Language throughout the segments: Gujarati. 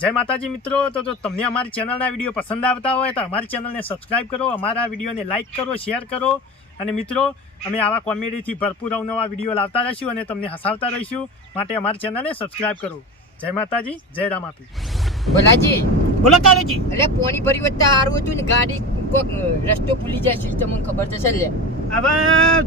જય માતાજી મિત્રો તો જો તમને અમારી ચેનલના વીડિયો પસંદ આવતા હોય તો અમારી ચેનલને સબસ્ક્રાઈબ કરો અમારા વિડીયોને લાઇક કરો શેર કરો. અને મિત્રો અમે આવા કોમેડીથી ભરપૂર અવનવા વીડિયો લાવતા રહીશું અને તમને હસાવતા રહીશું. માટે અમારી ચેનલને સબસ્ક્રાઈબ કરો. જય માતાજી જય રામ આપી બોલાજી. બોલો કાળુજી એટલે પોણી ભરી વધતા હારું હતું ને ગાડી કોક રસ્તો ભૂલી જાય છે તમને ખબર છે લે. હવે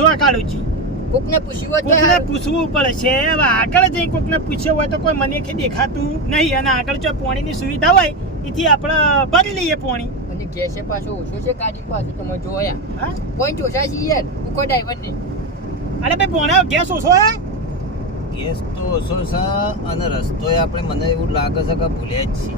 જો કાળુજી કોકને પૂછ્યું હોય તો કોકને પૂછવું પડે છે હવે આગળ જઈ કોકને પૂછ્યો હોય તો કોઈ મને કે દેખાતું. નહીં અને આગળ જો પાણીની સુવિધા હોય એથી આપણે ભરી લઈએ પાણી. અને ગેસે પાછો ઓછો છે ગાડી પાછો તમે જોયા હા? કોઈ ઓછા છે યાર તું કોઈ ડ્રાઈવર નહીં. અરે ભાઈ પોણા ગેસ ઓછો હે? ગેસ તો ઓછો છે અને રસ્તો આપણે મને એવું લાગે છે કે ભૂલે જ છીએ.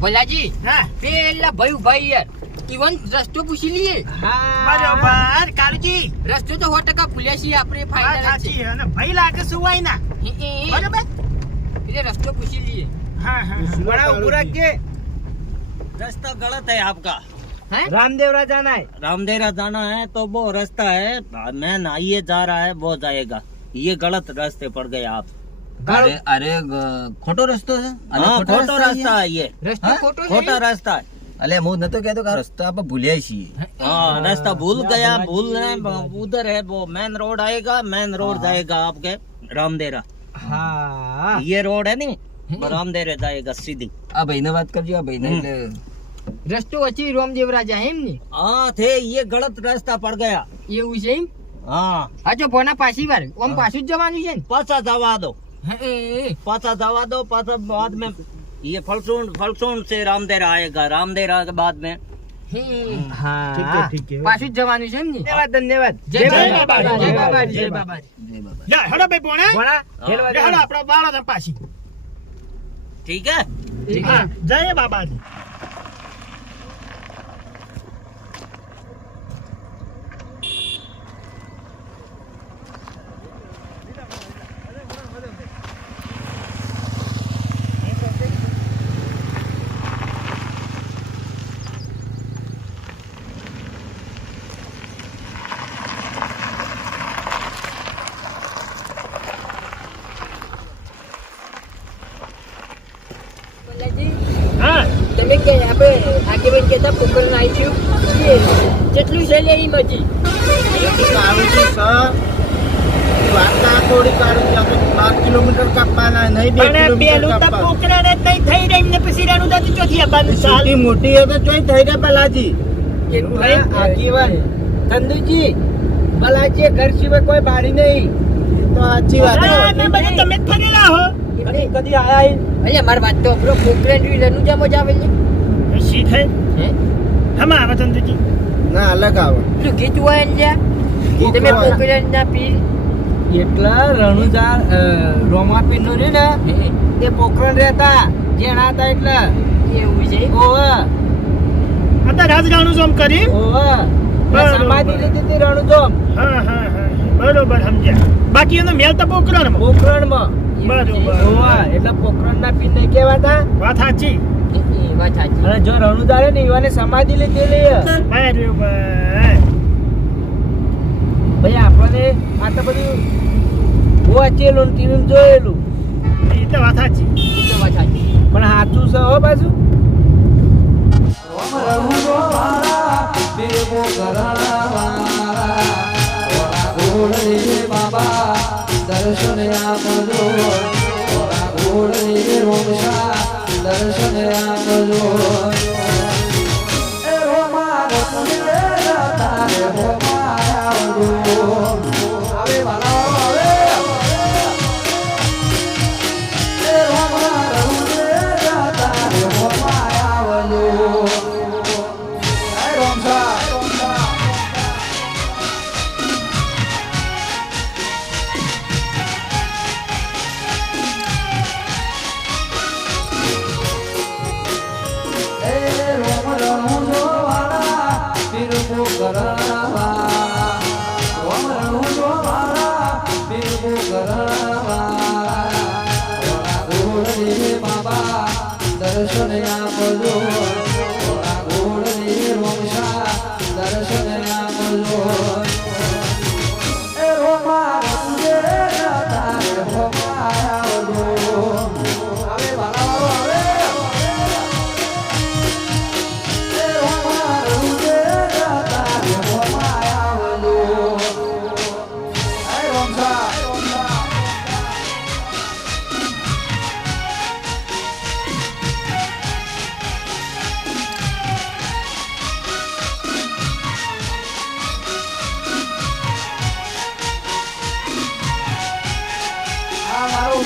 ભલાજી હા. પેલા ભાઈ ભાઈ યાર. ઈવન રસ્તો પૂછી લઈએ બરોબર કાળુજી રસ્તો તો સો ટકા ભૂલ્યા છીએ આપણે વાત ફાઇનલ છે સાચી અને ભાઈ લાગે શું હોય ના હે, હે, હે. બરોબર એટલે રસ્તો પૂછી લઈએ હા હા बड़ा बुरा के रास्ता गलत है आपका હે रामदेवरा जाना है रामदेवरा जाना है तो वो रास्ता है मैन ये जा रहा है वो जाएगा ये गलत रास्ते पर गए आप અરે અરે ગ- ખોટો રસ્તો છે અને हाँ ખોટો खोटा રાસ્તો रास्ता है ये રસ્તો હા? ખોટો છે खोटा रास्ता है અલે હું નતો કહેતો કે આ રસ્તો આપણે ભૂલ્યા છીએ हाँ रास्ता भूल गया भूल रहे हैं, उधर है वो मेन रोड आएगा मेन रोड जाएगा आपके रामदेरा હા ये रोड है नहीं वो रामदेरा जाएगा सीधी આ ભાઈને વાત કરજો આ ભાઈને હમ. એટલે રસ્તો વચ્ચે રામદેવ રાજા એમ ને हाँ थे ये गलत रास्ता पड़ गया એવું છે એમ हाँ હા જો ભોના પાછી વાર ઓમ પાછું જ જવાનું છે ને पाछा दवा दो હે, હે, હે. पाछा दवा दो पाछा बाद में ये फलसून फलसून से रामदेरा आएगा रामदेरा के बाद में હે. ઠીક છે, ઠીક છે. પાછું જ જવાનું છે એમ ને धन्यवाद धन्यवाद જય જય બાબાજી, જય બાબાજી, બાબાજી, જય જય બાબાજી. જય બાબા લે હેડો ભાઈ પોણા हाँ, લે હેડો આપણા બાળા પાછી ठीक है ઠીક હા છે. જય બાબાજી હા કે આપણે આગેવાન કહેતા પોકરણ આવીશું એ જેટલું છે લે ઈ મજી કિલોમીટર કાપવાના નહીં પોકરાને જ થઈ રહી ને પછી રાનું દાદી ચોથી આવવાનું ચાલ. મોટી હે તો ચોઈ થઈ ગયા પલાજી કેટલું ભાઈ, છે? આગેવાન ચંદુજી પલાજી ઘર સિવાય કોઈ બારી નહીં. તો સાચી વાત તમે ફરેલા હો. કદી કદી આયા હી? અલ્યા વાત તો પોકરણ જા મજા આવે છે શીખે હે? હમા આવે ના અલગ આવે. તું ગીત હોય અલ્યા ગીત તમે. પોકરણ ના પી. એટલા રણુજા રોમાપીરનું ને હે, એ પોખરણ રહેતા જેણા હતા એટલે. એવું છે? ઓવા અત્યારે રાજગાણું જોમ કરી. ઓવા. સમાધિ લીધી હતી રણુજોમ. હા હા હા. બરોબર સમજ્યા. બાકી એનો મેલ તો પોકરણ પોખરણમાં બરોબર એટલે પોખરણ ના પીર ને કેવાતા વાત સાચી. વાત સાચી. અને જો રણુદારે ને ઈવાને સમાધિ લીધેલી બરોબર. ભાઈ આપણને આ તો બધું વાંચેલું ટીવી જોયેલું. એ તો વાત સાચી. એ તો વાત સાચી. પણ સાચું છે હો બાજુ દર્શન આપજો. ઘોડે રોમશા દર્શન આપજો. એ રોમા રોમલે તારે રોમા આવજો દર્શન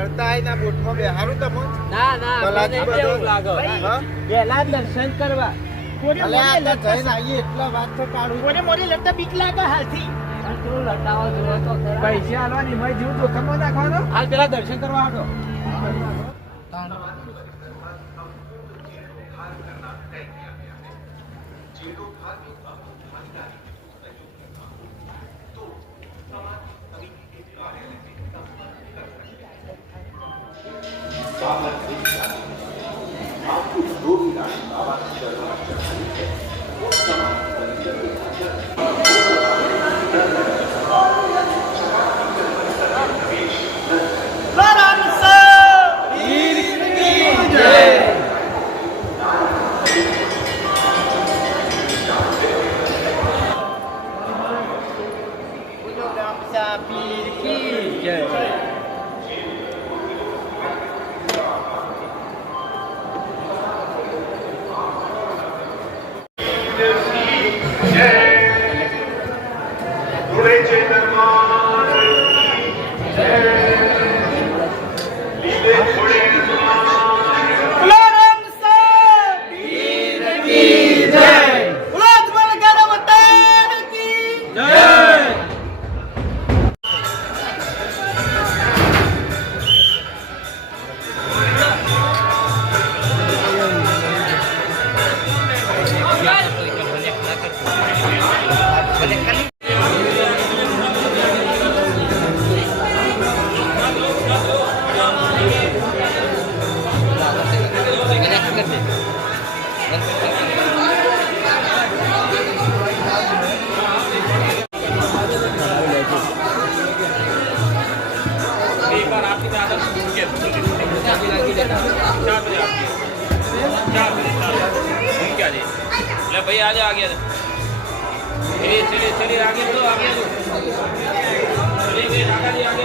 વળતા આવીને બોટમાં બેહારું તમે? ના ના ભલાજી મને બધું. એવું લાગે. પહેલા દર્શન કરવા. કોને મોરે જઈને આવીએ એટલા વાત તો કાઢું કોને મોરે બીક લાગે હાથી. પૈસા આલવાની મેં જીવ જોખમમાં નાખવાનો? હાલ પેલા દર્શન કરવા ચાર બજે ચાર બજે ચાર બજે એટલે ભાઈ આજે આ ગયા ছেড়ে ছেড়ে আগে তো আগে ছেড়ে ছেড়ে আগে